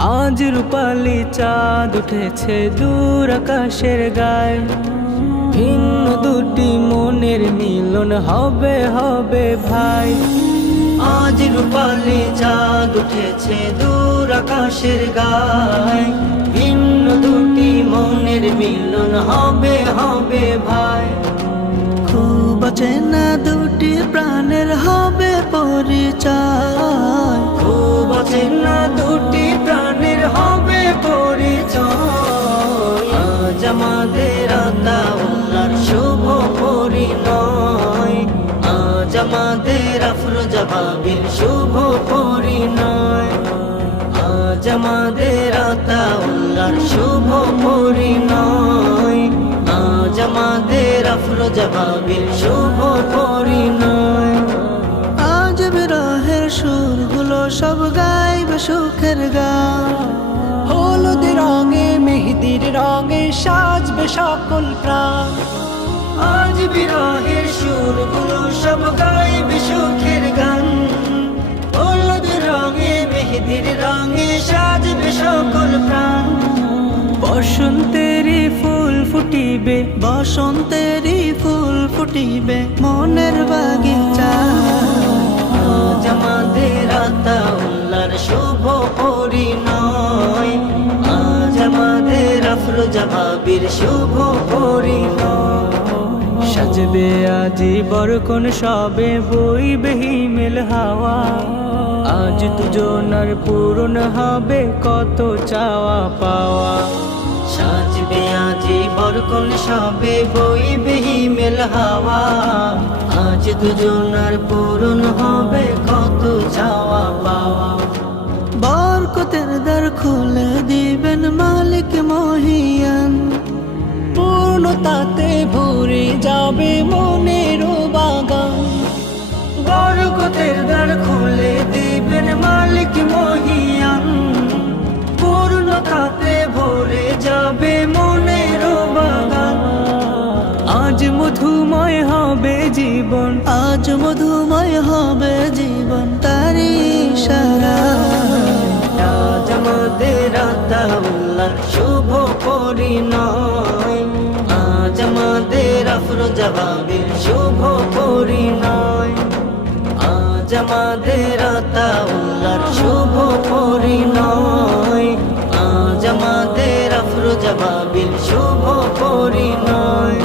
আজ রূপালি চাঁদ উঠেছে দূর আকাশের গায়ে, ভিন্ন দুটি মনের মিলন হবে হবে ভাই। আজ রূপালি চাঁদ উঠেছে দূর আকাশের গায়ে, ভিন্ন দুটি মনের মিলন হবে হবে ভাই। খুব চেনা দুটি প্রাণের হবে পরিচয়, খুব চেনা দুটি প্রাণের হবে পরিচয়। আজ আমাদের আতাউল্লাহর শুভ পরিণয়, আজ আমাদের আফরোজা ভাবির শুভ পরিণয়। আজ আমাদের আতাউল্লাহর শুভ পরিণয়, আজ আমাদের আফরোজা ভাবির শুভ পরিণয়। আজ বিরহের সুরগুলো সব গাইবে সুখের গান, হলুদ রঙে মেহেদির রঙে সাজবে সকল প্রাণ। আজ বিরহের সুরগুলো সব গাইবে সুখের গান, হলুদ রঙে মেহেদির রঙে সাজবে সকল প্রাণ। বসন্তেরই ফুল ফুটিবে, বসন্তেরই ফুল ফুটিবে মনের বাগিচায়। আজ আমাদের আতাউল্লাহর শুভ পরিণয়, আজ আমাদের আফরোজা ভাবির শুভ পরিণয়। সাজবে আজি বরকন সবে বইবে হিমেল হাওয়া। আজ দুজনার পূরণ হবে কত চাওয়া পাওয়া। সাজবে আজি বরকন সবে বইবে হিমেল হাওয়া, আজ দুজনার পূরণ হবে কত চাওয়া পাওয়া। বরকতের দ্বার খুলে দিবেন মালিক মহিয়ান, পূর্ণতাতে ভরে যাবে মনের বাগান। বরকতের দ্বার খুলে দিবেন মালিক মহিয়ান, পূর্ণতাতে ভরে যাবে মনের বাগান। আজ মধুময় হবে জীবন, আজ মধুময় হবে জীবন তারি ইশারায়। আজ আমাদের আতাউল্লাহর শুভ পরিণয়, আজ আমাদের আফরোজা ভাবির শুভ পরিণয়। আজ আমাদের আতাউল্লাহর শুভ পরিণয়, আজ আমাদের আফরোজা ভাবির শুভ পরিণয়।